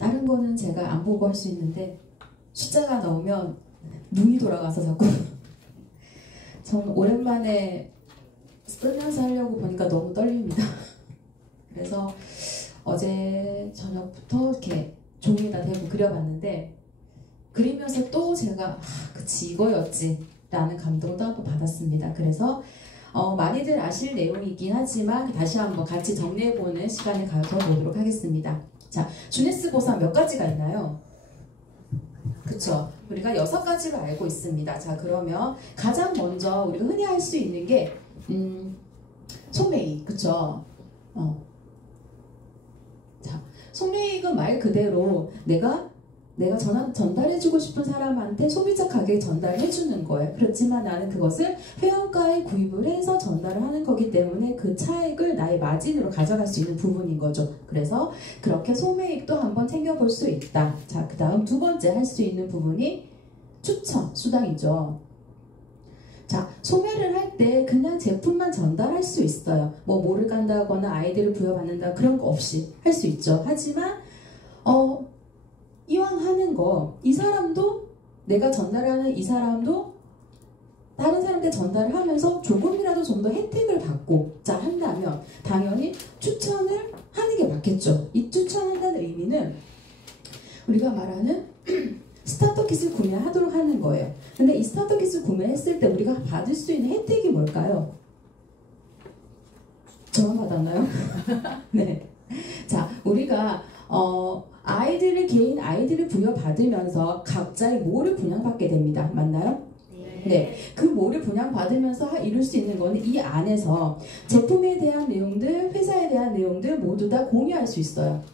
다른 거는 제가 안 보고 할 수 있는데 숫자가 나오면 눈이 돌아가서 자꾸 저는 오랜만에 쓰면서 하려고 보니까 너무 떨립니다. 그래서 어제 저녁부터 이렇게 종이에다 대고 그려봤는데 그리면서 또 제가 그치 이거였지 라는 감동을 또 한 번 받았습니다. 그래서 많이들 아실 내용이긴 하지만 다시 한번 같이 정리해보는 시간을 가져보도록 하겠습니다. 자, 주네스 보상 몇 가지가 있나요? 그쵸? 우리가 6가지로 알고 있습니다. 자, 그러면 가장 먼저 우리가 흔히 할 수 있는 게 소매입, 그쵸? 자, 소매입은 말 그대로 내가 전달해주고 싶은 사람한테 소비자 가격에 전달해주는 거예요. 그렇지만 나는 그것을 회원가에 구입을 해서 전달을 하는 거기 때문에 그 차액을 나의 마진으로 가져갈 수 있는 부분인 거죠. 그래서 그렇게 소매입도 한번 챙겨볼 수 있다. 자, 그 다음 두 번째 할 수 있는 부분이 추천 수당이죠. 자, 소매를 할 때 그냥 제품만 전달할 수 있어요. 뭐를 간다거나 아이디를 부여받는다 그런 거 없이 할 수 있죠. 하지만 이왕 하는 거, 이 사람도 내가 전달하는 이 사람도 다른 사람한테 전달을 하면서 조금이라도 좀 더 혜택을 받고자 한다면 당연히 추천을 하는 게 맞겠죠. 이 추천한다는 의미는 우리가 말하는 스타터 킷을 구매하도록 하는 거예요. 근데 이 스타터 킷을 구매했을 때 우리가 받을 수 있는 혜택이 뭘까요? 저만 받았나요? 네. 자, 우리가 개인 아이디를 부여받으면서 각자의 뭐를 분양받게 됩니다. 맞나요? 네. 그 뭐를 분양받으면서 이룰 수 있는 거는 이 안에서 제품에 대한 내용들, 회사에 대한 내용들 모두 다 공유할 수 있어요.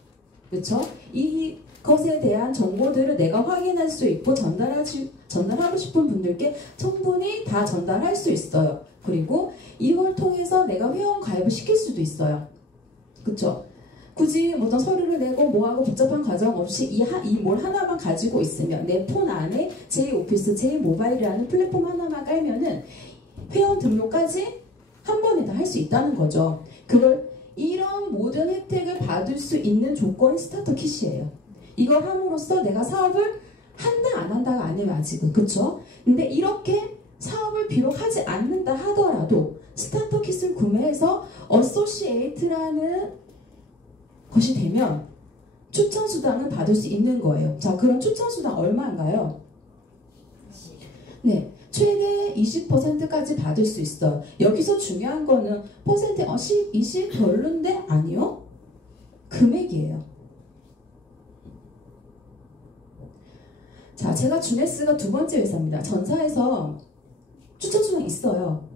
그렇죠? 이것에 대한 정보들을 내가 확인할 수 있고 전달하고 싶은 분들께 충분히 다 전달할 수 있어요. 그리고 이걸 통해서 내가 회원 가입을 시킬 수도 있어요. 그렇죠? 굳이 어떤 서류를 내고 뭐하고 복잡한 과정 없이 이 뭘 하나만 가지고 있으면 내 폰 안에 제이오피스, 제이모바일이라는 플랫폼 하나만 깔면은 회원 등록까지 한 번에 다 할 수 있다는 거죠. 이런 모든 혜택을 받을 수 있는 조건이 스타터 킷이에요. 이걸 함으로써 내가 사업을 한다 안 한다가 아니면 아직은 그쵸? 근데 이렇게 사업을 비록 하지 않는다 하더라도 스타터 킷을 구매해서 어소시에이트라는 것이 되면 추천 수당을 받을 수 있는 거예요. 자, 그럼 추천 수당 얼마인가요? 네, 최대 20%까지 받을 수 있어요. 여기서 중요한 거는 퍼센트 10, 20 별론데 아니요. 금액이에요. 자, 제가 주네스가 두 번째 회사입니다. 전사에서 추천 수당 있어요.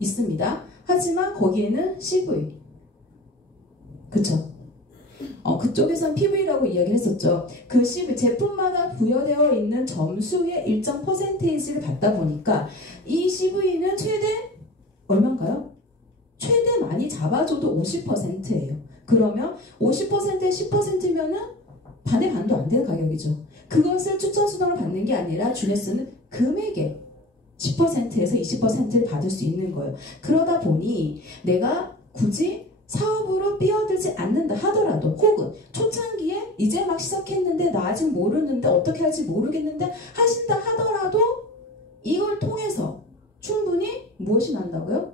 있습니다. 하지만 거기에는 CV. 그쵸? 그쪽에선 PV라고 이야기를 했었죠. 그 제품마다 부여되어 있는 점수의 일정 퍼센테이지를 받다 보니까 이 CV는 최대 얼마인가요? 최대 많이 잡아줘도 50%예요. 그러면 50%에 10%면은 반의 반도 안 되는 가격이죠. 그것을 추천 수당을 받는 게 아니라 주네스는 금액의 10%에서 20%를 받을 수 있는 거예요. 그러다 보니 내가 굳이 사업으로 뛰어들지 않는다 하더라도 혹은 초창기에 이제 막 시작했는데 나 아직 모르는데 어떻게 할지 모르겠는데 하신다 하더라도 이걸 통해서 충분히 무엇이 난다고요?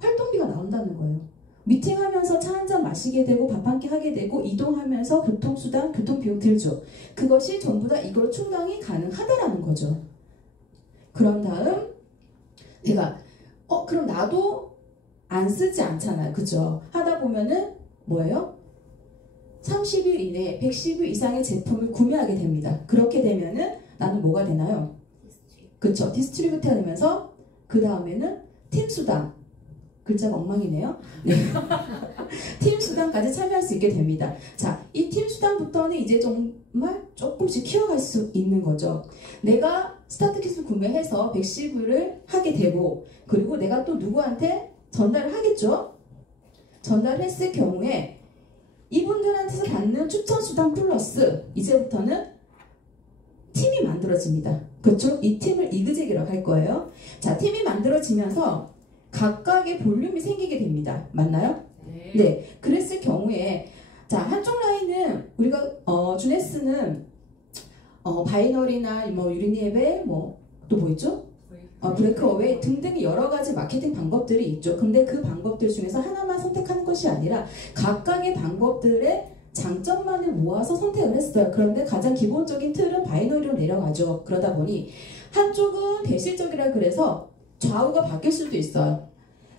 활동비가 나온다는 거예요. 미팅하면서 차 한잔 마시게 되고 밥 한 끼 하게 되고 이동하면서 교통수단, 교통비용 들죠. 그것이 전부 다 이걸 충당이 가능하다라는 거죠. 그런 다음 내가 그럼 나도 안 쓰지 않잖아요. 그죠? 하다 보면은 뭐예요? 30일 이내에 110일 이상의 제품을 구매하게 됩니다. 그렇게 되면은 나는 뭐가 되나요? 그쵸? 디스트리뷰터가 되면서 그 다음에는 팀 수당. 글자가 엉망이네요. 네. 팀 수당까지 참여할 수 있게 됩니다. 자, 이 팀 수당부터는 이제 정말 조금씩 키워갈 수 있는 거죠. 내가 스타트 킷을 구매해서 110일을 하게 되고 그리고 내가 또 누구한테 전달을 하겠죠? 전달했을 경우에 이분들한테서 받는 추천 수당 플러스 이제부터는 팀이 만들어집니다. 그렇죠? 이 팀을 이그젝이라고 할 거예요. 자, 팀이 만들어지면서 각각의 볼륨이 생기게 됩니다. 맞나요? 네. 그랬을 경우에 자, 한쪽 라인은 우리가 주네스는 바이너리나 뭐 유리니앱에 또 뭐 있죠? 브레이크어웨이 등등 여러 가지 마케팅 방법들이 있죠. 근데 그 방법들 중에서 하나만 선택하는 것이 아니라 각각의 방법들의 장점만을 모아서 선택을 했어요. 그런데 가장 기본적인 틀은 바이너리로 내려가죠. 그러다 보니 한쪽은 대실적이라 그래서 좌우가 바뀔 수도 있어요.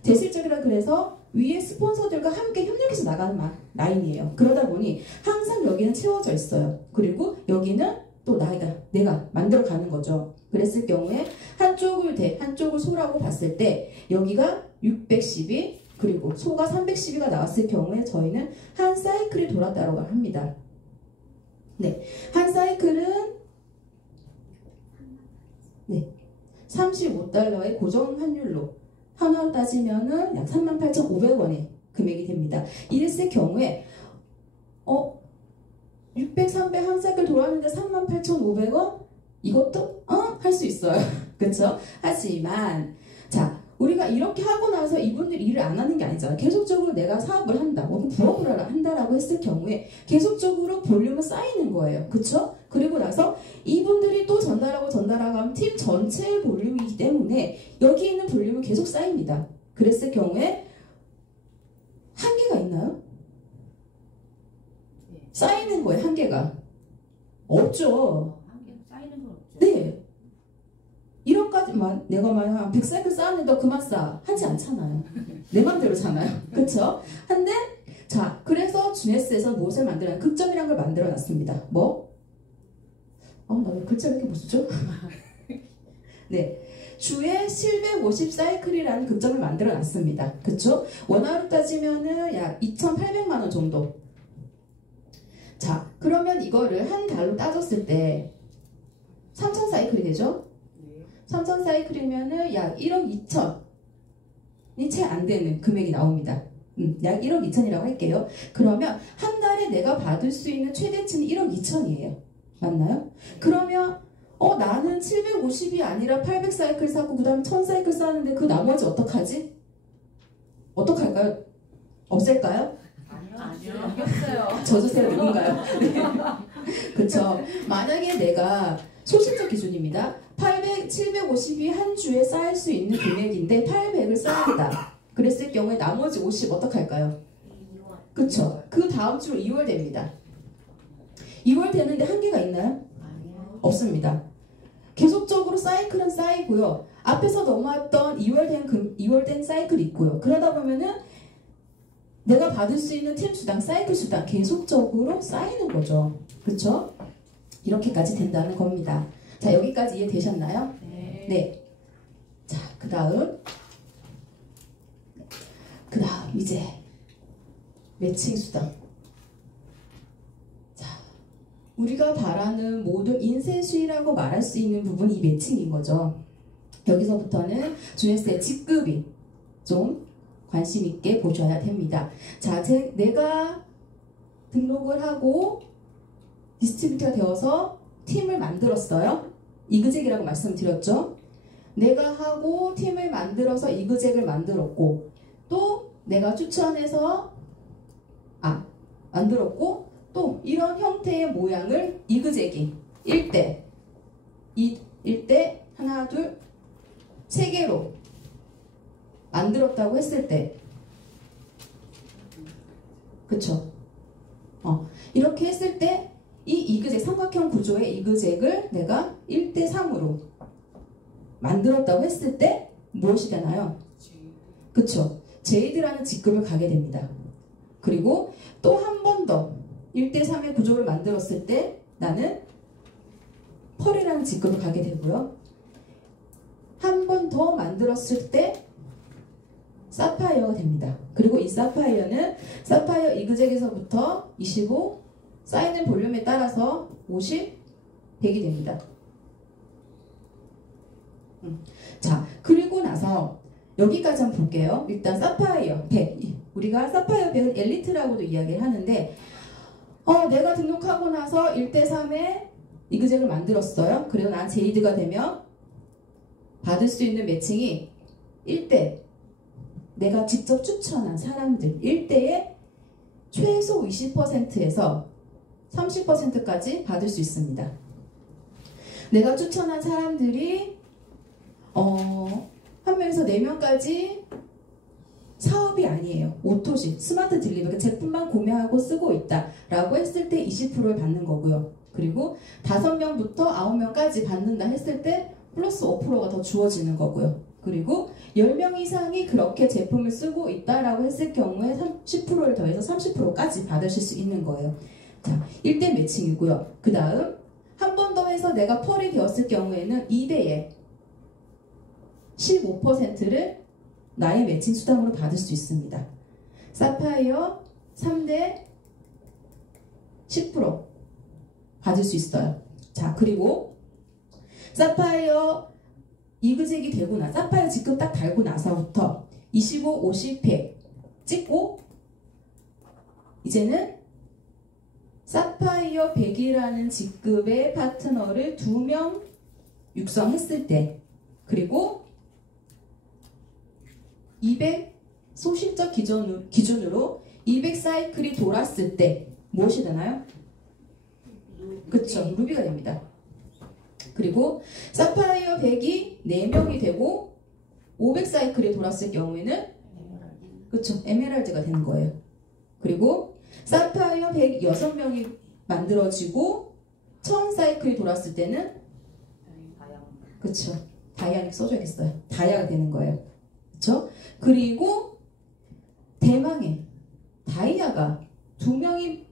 대실적이라 그래서 위에 스폰서들과 함께 협력해서 나가는 라인이에요. 그러다 보니 항상 여기는 채워져 있어요. 그리고 여기는 또 내가 만들어 가는 거죠. 그랬을 경우에 한쪽을 대, 한쪽을 소라고 봤을 때 여기가 612 그리고 소가 312가 나왔을 경우에 저희는 한 사이클이 돌았다고 합니다. 네, 한 사이클은 35달러의 고정 환율로 한화로 따지면은 약 38,500원의 금액이 됩니다. 이랬을 경우에 600, 300 한 사이클 돌았는데 38,500원? 이것도 할 수 있어요. 그쵸? 하지만 자, 우리가 이렇게 하고 나서 이분들이 일을 안 하는 게 아니잖아. 계속적으로 내가 사업을 한다, 혹은 부업을 한다라고 했을 경우에 계속적으로 볼륨은 쌓이는 거예요. 그쵸? 그리고 나서 이분들이 또 전달하고 하면 팀 전체의 볼륨이기 때문에 여기 있는 볼륨은 계속 쌓입니다. 그랬을 경우에 한계가 있나요? 쌓이는 거예요, 한계가. 없죠. 쌓이는 건 없죠. 네. 1억까지만 내가 한 100사이클 쌓았는데 너 그만 쌓아. 하지 않잖아요. 내 맘대로잖아요. 그쵸? 한데, 자, 그래서 주네스에서 무엇을 만들어놨? 극점이란 걸 만들어 놨습니다. 뭐? 나 왜 글자를 이렇게 못 쓰죠? 네. 주에 750사이클이라는 극점을 만들어 놨습니다. 그쵸? 원화로 따지면은 약 2,800만원 정도. 자, 그러면 이거를 한 달로 따졌을 때 3,000사이클이 되죠? 3,000사이클이면은 약 1억 2천이 채 안 되는 금액이 나옵니다. 약 1억 2천이라고 할게요. 그러면 한 달에 내가 받을 수 있는 최대치는 1억 2천이에요. 맞나요? 그러면 나는 750이 아니라 800사이클 쌓고 그 다음에 1000사이클 쌓았는데 그 나머지 어떡하지? 어떡할까요? 없앨까요? 아니요. 없어요. 저주세요 누군가요? 네. 그쵸. 만약에 내가 소신적 기준입니다. 750이 한 주에 쌓일 수 있는 금액인데 800을 쌓았다. 그랬을 경우에 나머지 50 어떡할까요? 그쵸. 그 다음 주로 2월 됩니다. 2월 되는데 한계가 있나요? 아니요. 없습니다. 계속적으로 사이클은 쌓이고요. 앞에서 넘어왔던 2월 된 사이클이 있고요. 그러다 보면은 내가 받을 수 있는 팀 수당, 사이클 수당 계속적으로 쌓이는 거죠. 그렇죠? 이렇게까지 된다는 겁니다. 자, 여기까지 이해되셨나요? 네. 네. 자, 그 다음 이제 매칭 수당. 자, 우리가 바라는 모든 인쇄 수익이라고 말할 수 있는 부분이 이 매칭인 거죠. 여기서부터는 주네스의 직급이 좀 관심 있게 보셔야 됩니다. 자, 내가 등록을 하고 디스트리뷰터가 되어서 팀을 만들었어요. 이그젝이라고 말씀드렸죠. 내가 하고 팀을 만들어서 이그젝을 만들었고 또 내가 추천해서 만들었고 또 이런 형태의 모양을 이그젝이 1대 하나 둘 3개로 만들었다고 했을 때 그쵸? 이렇게 했을 때 이 이그젝 삼각형 구조의 이그젝을 내가 1대3으로 만들었다고 했을 때 무엇이 되나요? 그쵸? 제이드라는 직급을 가게 됩니다. 그리고 또 한 번 더 1대3의 구조를 만들었을 때 나는 펄이라는 직급을 가게 되고요. 한 번 더 만들었을 때 사파이어가 됩니다. 그리고 이 사파이어는 사파이어 이그젝에서부터 25, 쌓이는 볼륨에 따라서 50, 100이 됩니다. 자, 그리고 나서 여기까지 한번 볼게요. 일단 사파이어 100. 우리가 사파이어 100은 엘리트라고도 이야기를 하는데 내가 등록하고 나서 1대3의 이그젝을 만들었어요. 그리고 난 제이드가 되면 받을 수 있는 매칭이 1대 내가 직접 추천한 사람들 1대에 최소 20%에서 30%까지 받을 수 있습니다. 내가 추천한 사람들이 한 명에서 4명까지 사업이 아니에요. 오토식, 스마트 딜리버리 제품만 구매하고 쓰고 있다라고 했을 때 20%를 받는 거고요. 그리고 5명부터 9명까지 받는다 했을 때 플러스 5%가 더 주어지는 거고요. 그리고 10명 이상이 그렇게 제품을 쓰고 있다라고 했을 경우에 10%를 더해서 30%까지 받으실 수 있는 거예요. 자, 1대 매칭이고요. 그 다음 한 번 더 해서 내가 펄이 되었을 경우에는 2대에 15%를 나의 매칭 수당으로 받을 수 있습니다. 사파이어 3대 10% 받을 수 있어요. 자, 그리고 사파이어 이그젝이 되고 사파이어 직급 딱 달고 나서부터 25, 50회 찍고 이제는 사파이어 100이라는 직급의 파트너를 2명 육성했을 때 그리고 200 소실적 기준으로 200 사이클이 돌았을 때 무엇이 되나요? 그쵸, 루비가 됩니다. 그리고 사파이어 100이 4명이 되고 500 사이클이 돌았을 경우에는 그쵸, 에메랄드가 되는 거예요. 그리고 사파이어 100 6명이 만들어지고 1000 사이클이 돌았을 때는 그쵸, 다이아닉 써줘야겠어요. 다이아가 되는 거예요. 그쵸? 그리고 대망의 다이아가 2명이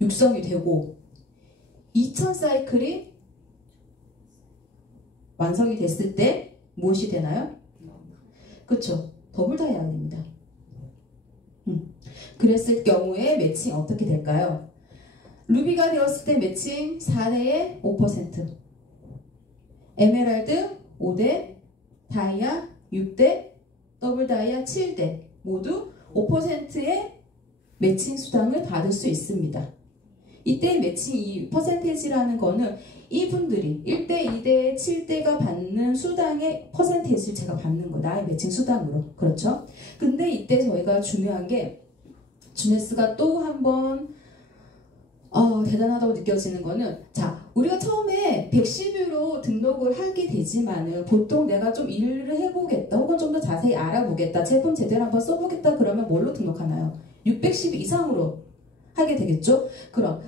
육성이 되고 2000 사이클이 완성이 됐을 때 무엇이 되나요? 그쵸? 더블 다이아가 됩니다. 그랬을 경우에 매칭 어떻게 될까요? 루비가 되었을 때 매칭 4대에 5%, 에메랄드 5대, 다이아 6대, 더블 다이아 7대 모두 5%의 매칭 수당을 받을 수 있습니다. 이때 매칭 이 퍼센테이지라는 거는 이분들이 1대, 2대, 7대가 받는 수당의 퍼센테이지를 제가 받는 거 나의 매칭 수당으로. 그렇죠? 근데 이때 저희가 중요한 게 주네스가 또 한번 대단하다고 느껴지는 거는 자, 우리가 처음에 110유로 등록을 하게 되지만은 보통 내가 좀 일을 해보겠다 혹은 좀 더 자세히 알아보겠다 제품 제대로 한번 써보겠다 그러면 뭘로 등록하나요? 610 이상으로 하게 되겠죠? 그럼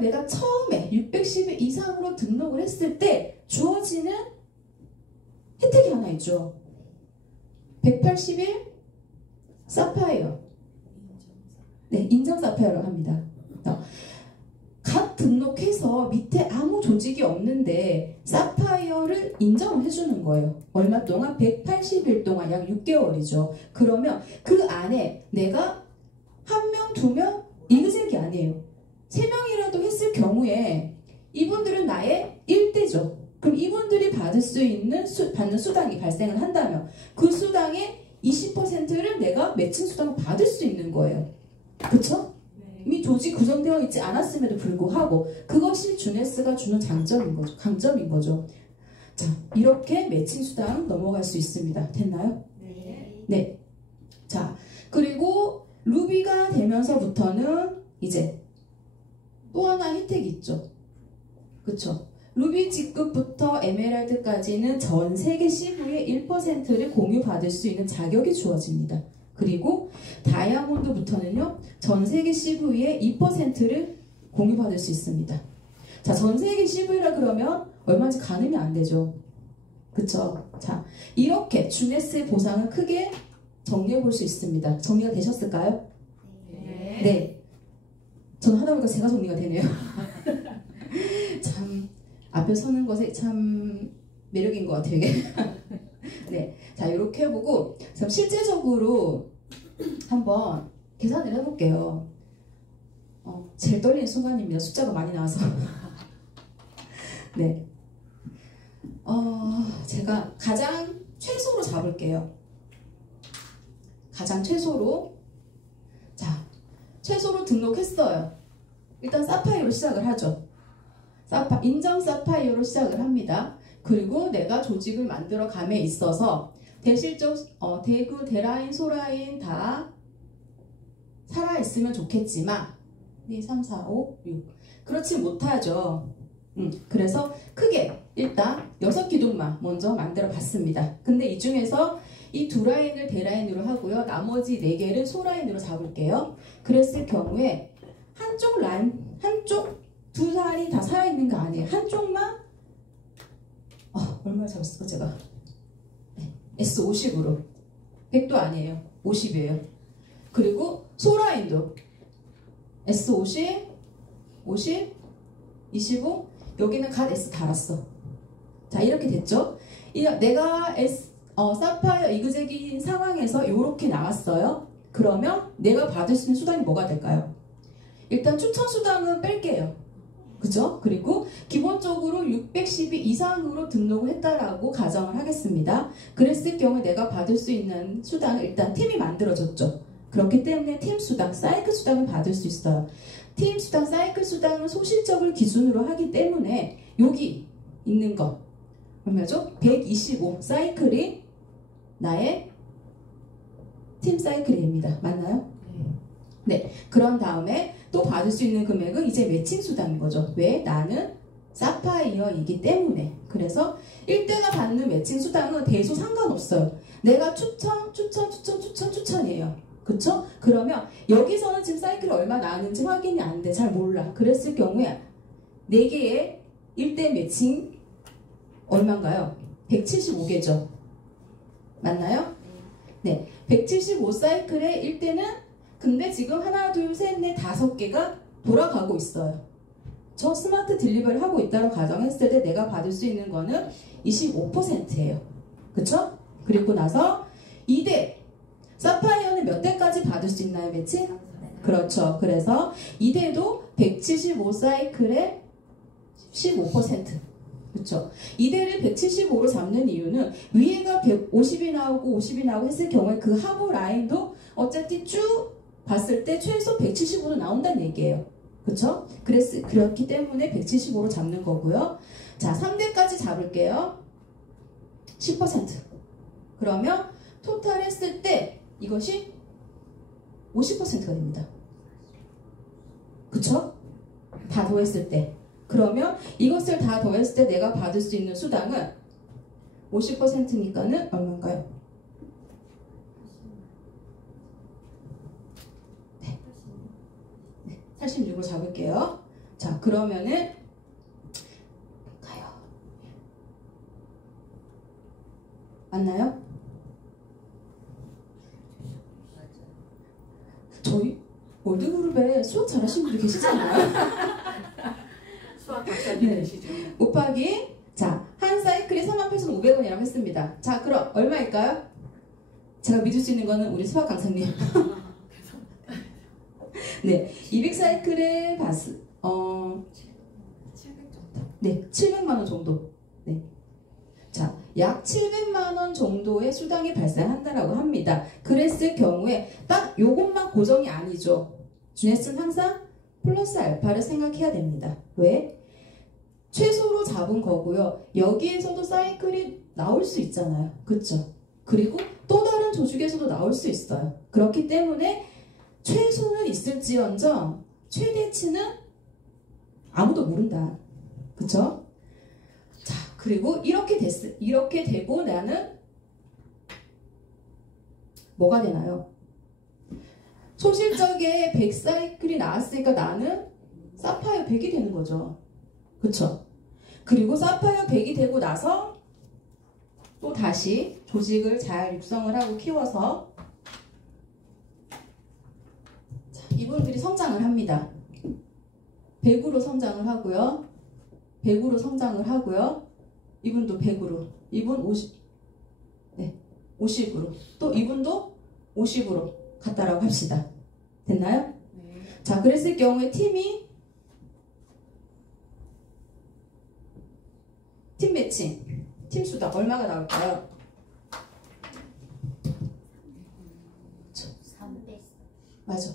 내가 처음에 610일 이상으로 등록을 했을 때 주어지는 혜택이 하나 있죠. 181 사파이어. 네, 인정 사파이어라고 합니다. 각 등록해서 밑에 아무 조직이 없는데 사파이어를 인정을 해주는 거예요. 얼마 동안? 180일 동안 약 6개월이죠. 그러면 그 안에 내가 1명, 2명 이그젝이 아니에요. 3명이라도 했을 경우에 이분들은 나의 1대죠. 그럼 이분들이 받을 수 있는 받는 수당이 발생을 한다면 그 수당의 20%를 내가 매칭 수당을 받을 수 있는 거예요. 그쵸? 이미 조직 구성되어 있지 않았음에도 불구하고 그것이 주네스가 주는 장점인 거죠. 강점인 거죠. 자, 이렇게 매칭 수당 넘어갈 수 있습니다. 됐나요? 네. 네. 자, 그리고 루비가 되면서부터는 이제 또 하나 혜택이 있죠. 그쵸? 루비 직급부터 에메랄드까지는 전 세계 CV의 1%를 공유받을 수 있는 자격이 주어집니다. 그리고 다이아몬드부터는요, 전 세계 CV의 2%를 공유받을 수 있습니다. 자, 전 세계 CV라 그러면 얼마인지 가늠이 안 되죠. 그쵸? 자, 이렇게 주네스의 보상은 크게 정리해 볼 수 있습니다. 정리가 되셨을까요? 네. 네. 저는 하다 보니까 제가 정리가 되네요. 참, 앞에 서는 것에 참 매력인 것 같아요, 이게. 네. 자, 이렇게 해보고, 그럼 실제적으로 한번 계산을 해볼게요. 제일 떨리는 순간입니다. 숫자가 많이 나와서. 네. 제가 가장 최소로 잡을게요. 가장 최소로. 자, 최소로 등록했어요. 일단 사파이어로 시작을 하죠. 인정 사파이어로 시작을 합니다. 그리고 내가 조직을 만들어 감에 있어서 대실적 대구, 대라인, 소라인 다 살아있으면 좋겠지만 2, 3, 4, 5, 6. 그렇지 못하죠. 그래서 크게 일단 6기둥만 먼저 만들어 봤습니다. 근데 이 중에서 이 두 라인을 대라인으로 하고요. 나머지 4개를 소라인으로 잡을게요. 그랬을 경우에 한쪽 라인, 두 라인이 다 살아있는 거 아니에요. 한쪽만 얼마 잡았을까 제가? 네, S50으로 100도 아니에요. 50이에요. 그리고 소라인도 S50, 50, 25 여기는 갓 S 달았어. 자 이렇게 됐죠? 내가 사파이어 이그젝인 상황에서 이렇게 나왔어요. 그러면 내가 받을 수 있는 수당이 뭐가 될까요? 일단 추천 수당은 뺄게요. 그죠? 그리고 기본적으로 612 이상으로 등록을 했다라고 가정을 하겠습니다. 그랬을 경우에 내가 받을 수 있는 수당을 일단 팀이 만들어줬죠. 그렇기 때문에 팀 수당, 사이클 수당을 받을 수 있어요. 팀 수당, 사이클 수당은 소실적을 기준으로 하기 때문에 여기 있는 거 얼마죠? 125 사이클이 나의 팀 사이클입니다. 맞나요? 네. 그런 다음에 또 받을 수 있는 금액은 이제 매칭 수당인 거죠. 왜? 나는 사파이어이기 때문에. 그래서 1대가 받는 매칭 수당은 대소 상관없어요. 내가 추천이에요. 그쵸? 그러면 여기서는 지금 사이클이 얼마 나왔는지 확인이 안 돼. 잘 몰라. 그랬을 경우에 4개의 1대 매칭 얼마인가요? 175개죠. 맞나요? 네. 175 사이클의 1대는 근데 지금 하나, 둘, 셋, 넷, 5개가 돌아가고 있어요. 저 스마트 딜리버리 하고 있다고 가정했을 때 내가 받을 수 있는 거는 25%예요. 그쵸? 그리고 나서 2대 사파이어는 몇 대까지 받을 수 있나요, 매칭? 그렇죠. 그래서 2대도 175 사이클의 15%. 그렇죠. 2대를 175로 잡는 이유는 위에가 150이 나오고 50이 나오고 했을 경우에 그 하부 라인도 어차피 쭉 봤을 때 최소 175로 나온다는 얘기예요. 그렇죠? 그렇기 때문에 175로 잡는 거고요. 자, 3대까지 잡을게요. 10%. 그러면 토탈 했을 때 이것이 50%가 됩니다. 그쵸? 다 더했을 때. 그러면 이것을 다 더했을 때 내가 받을 수 있는 수당은 50%니까는 얼마인가요? 네. 86으로 잡을게요. 자, 그러면은 가요. 맞나요? 저희 월드그룹에 수학 잘하시는 분들 계시잖아요. 수학 박사님 네. 계시죠? 곱하기 자, 한 사이클이 38,500원이라고 했습니다. 자, 그럼 얼마일까요? 제가 믿을 수 있는 거는 우리 수학 강사님. 네, 200사이클에 700 정도? 네, 700만 원 정도. 네. 자, 약 700만 원 정도의 수당이 발생한다라고 합니다. 그랬을 경우에 딱 요것만 고정이 아니죠. 주네스는 항상 플러스 알파를 생각해야 됩니다. 왜? 최소로 잡은 거고요. 여기에서도 사이클이 나올 수 있잖아요. 그쵸? 그리고 또 다른 조직에서도 나올 수 있어요. 그렇기 때문에 최소는 있을지언정 최대치는 아무도 모른다. 그쵸? 자, 그리고 이렇게 되고 나는 뭐가 되나요? 소실적에 100사이클이 나왔으니까 나는 사파이어 100이 되는 거죠. 그쵸? 그리고 사파이어 100이 되고 나서 또 다시 조직을 잘 육성을 하고 키워서 자, 이분들이 성장을 합니다. 100으로 성장을 하고요. 100으로 성장을 하고요. 이분도 100으로. 이분 50. 네. 50으로. 또 이분도 50으로 갔다라고 합시다. 됐나요? 네. 자, 그랬을 경우에 팀 매칭, 팀 수당 얼마가 나올까요? 300. 맞아.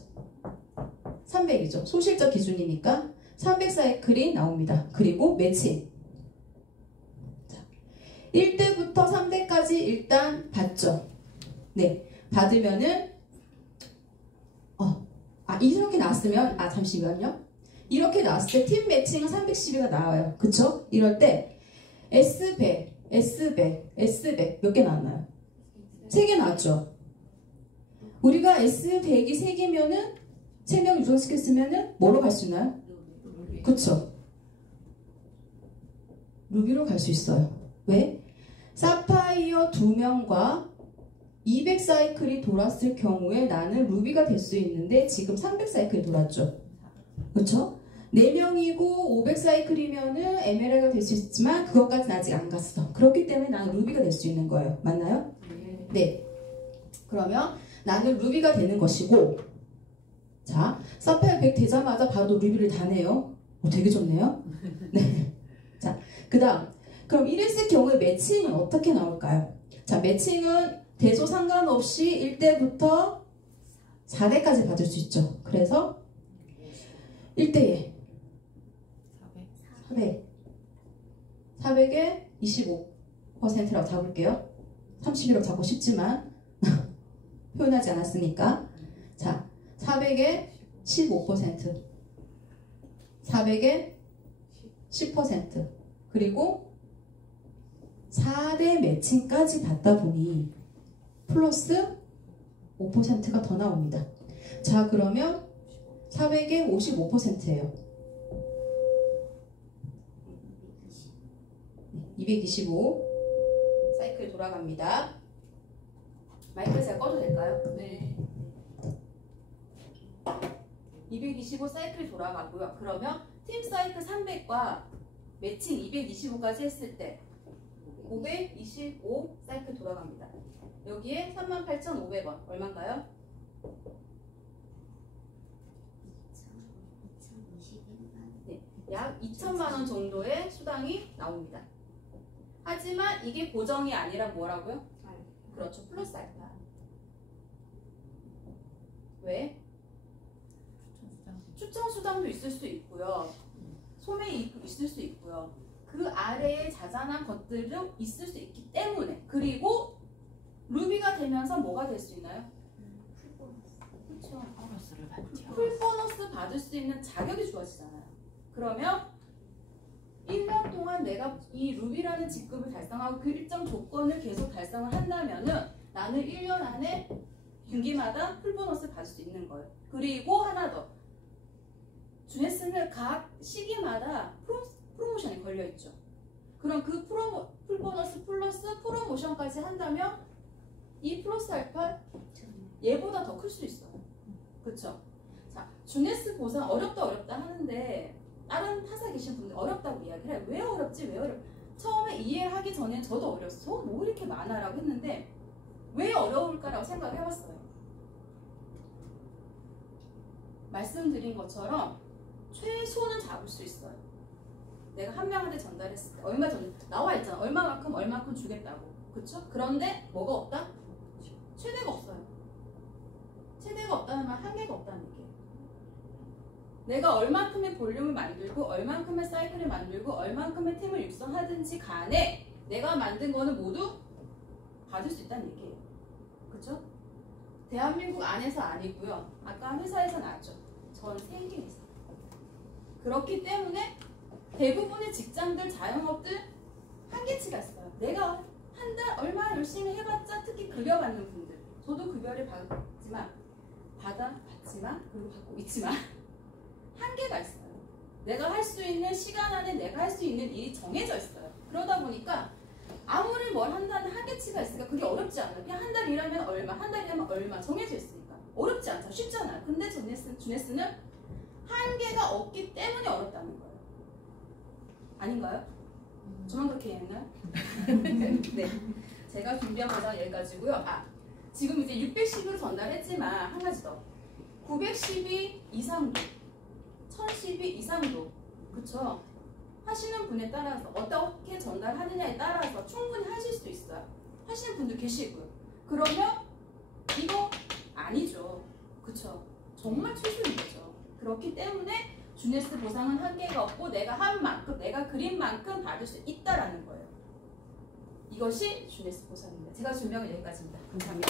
300이죠. 소실적 기준이니까 300사이클이 나옵니다. 그리고 매칭. 자, 1대부터 3대까지 일단 받죠. 네. 받으면은 이렇게 나왔으면 잠시만요. 이렇게 나왔을 때 팀 매칭은 312가 나와요. 그쵸? 이럴 때 S백, S백, S백 몇 개 나왔나요? 3개 나왔죠? 우리가 S100이 3개면은 3명 유전시켰으면은 뭐로 갈 수 있나요? 그쵸? 루비로 갈 수 있어요. 왜? 사파이어 2명과 200사이클이 돌았을 경우에 나는 루비가 될 수 있는데 지금 300사이클이 돌았죠. 그쵸? 4명이고 500사이클이면은 에메랄드가 될 수 있지만 그것까지는 아직 안 갔어. 그렇기 때문에 나는 루비가 될 수 있는 거예요. 맞나요? 네. 그러면 나는 루비가 되는 것이고, 자, 사파이어 100 되자마자 바로 루비를 다네요. 되게 좋네요. 네. 자, 그 다음. 그럼 이랬을 경우에 매칭은 어떻게 나올까요? 자, 매칭은 대소 상관없이 1대부터 4대까지 받을 수 있죠. 그래서 1대에 400에 25%라고 잡을게요. 30이라고 잡고 싶지만 표현하지 않았으니까. 자, 400에 15%, 400에 10%, 그리고 4대 매칭까지 받다 보니 플러스 5%가 더 나옵니다. 자, 그러면 400에 55%예요. 225 사이클 돌아갑니다. 마이크 제가 꺼도 될까요? 네. 225 사이클 돌아가고요. 그러면 팀 사이클 300과 매칭 225까지 했을 때 525 사이클 돌아갑니다. 여기에 38,500원 얼마인가요? 네, 약 2천만 원 정도의 수당이 나옵니다. 하지만 이게 고정이 아니라 뭐라고요? 그렇죠. 플러스 알파. 왜? 추천 수당도 있을 수 있고요. 소매이익도 있을 수 있고요. 그 아래에 자잘한 것들도 있을 수 있기 때문에, 그리고 루비가 되면서 뭐가 될 수 있나요? 그렇죠. 보너스를 받죠. 풀 보너스 받을 수 있는 자격이 주어지잖아요. 그러면 1년 동안 내가 이 루비라는 직급을 달성하고 그 일정 조건을 계속 달성을 한다면은 나는 1년 안에 분기마다 풀 보너스 받을 수 있는 거예요. 그리고 하나 더. 주네스는 각 시기마다 프로모션이 걸려있죠. 그럼 그 풀 보너스 플러스 프로모션까지 한다면 이 플러스 알파 얘보다 더 클 수 있어요. 그쵸? 자, 주네스 보상 어렵다 하는데 다른 타사 계신 분들 어렵다고 이야기를 해요. 왜 어렵지? 왜 어렵지? 처음에 이해하기 전에 저도 어렸어. 뭐 이렇게 많아? 라고 했는데 왜 어려울까라고 생각을 해봤어요. 말씀드린 것처럼 최소는 잡을 수 있어요. 내가 한 명한테 전달했을 때 얼마 나와 있잖아. 얼마만큼 주겠다고. 그쵸? 그런데 뭐가 없다? 최대가 없어요. 최대가 없다는 말 한계가 없다는 얘기예요. 내가 얼만큼의 볼륨을 만들고 얼만큼의 사이클을 만들고 얼만큼의 팀을 육성하든지 간에 내가 만든 거는 모두 받을 수 있다는 얘기예요. 그쵸? 대한민국 안에서 아니고요. 아까 회사에서 나왔죠. 전 세계에서. 그렇기 때문에 대부분의 직장들, 자영업들 한계치가 있어요. 내가 한 달 얼마 열심히 해봤자, 특히 급여 받는 분들, 저도 급여를 받지만 그리고 받고 있지만 한계가 있어요. 내가 할 수 있는 시간 안에 내가 할 수 있는 일이 정해져 있어요. 그러다 보니까 아무리 뭘 한다는 한계치가 있으니까 그게 어렵지 않아요. 그냥 한 달 일하면 얼마, 한 달 일하면 얼마 정해져 있으니까 어렵지 않죠. 쉽잖아요. 근데 주네스는 한계가 없기 때문에 어렵다는 거예요. 아닌가요? 저만 그렇게 했나요? 네. 제가 준비한 거는 여기까지고요. 지금 이제 612로 전달했지만 한 가지 더. 912 이상도, 1012 이상도, 그쵸? 하시는 분에 따라서 어떻게 전달하느냐에 따라서 충분히 하실 수 있어요. 하시는 분도 계시고요. 그러면 이거 아니죠. 그쵸? 정말 최소인 거죠. 그렇기 때문에 주네스 보상은 한계가 없고 내가 한 만큼, 내가 그린 만큼 받을 수 있다라는 거예요. 이것이 주네스 보상입니다. 제가 준비한 건 여기까지입니다. 감사합니다.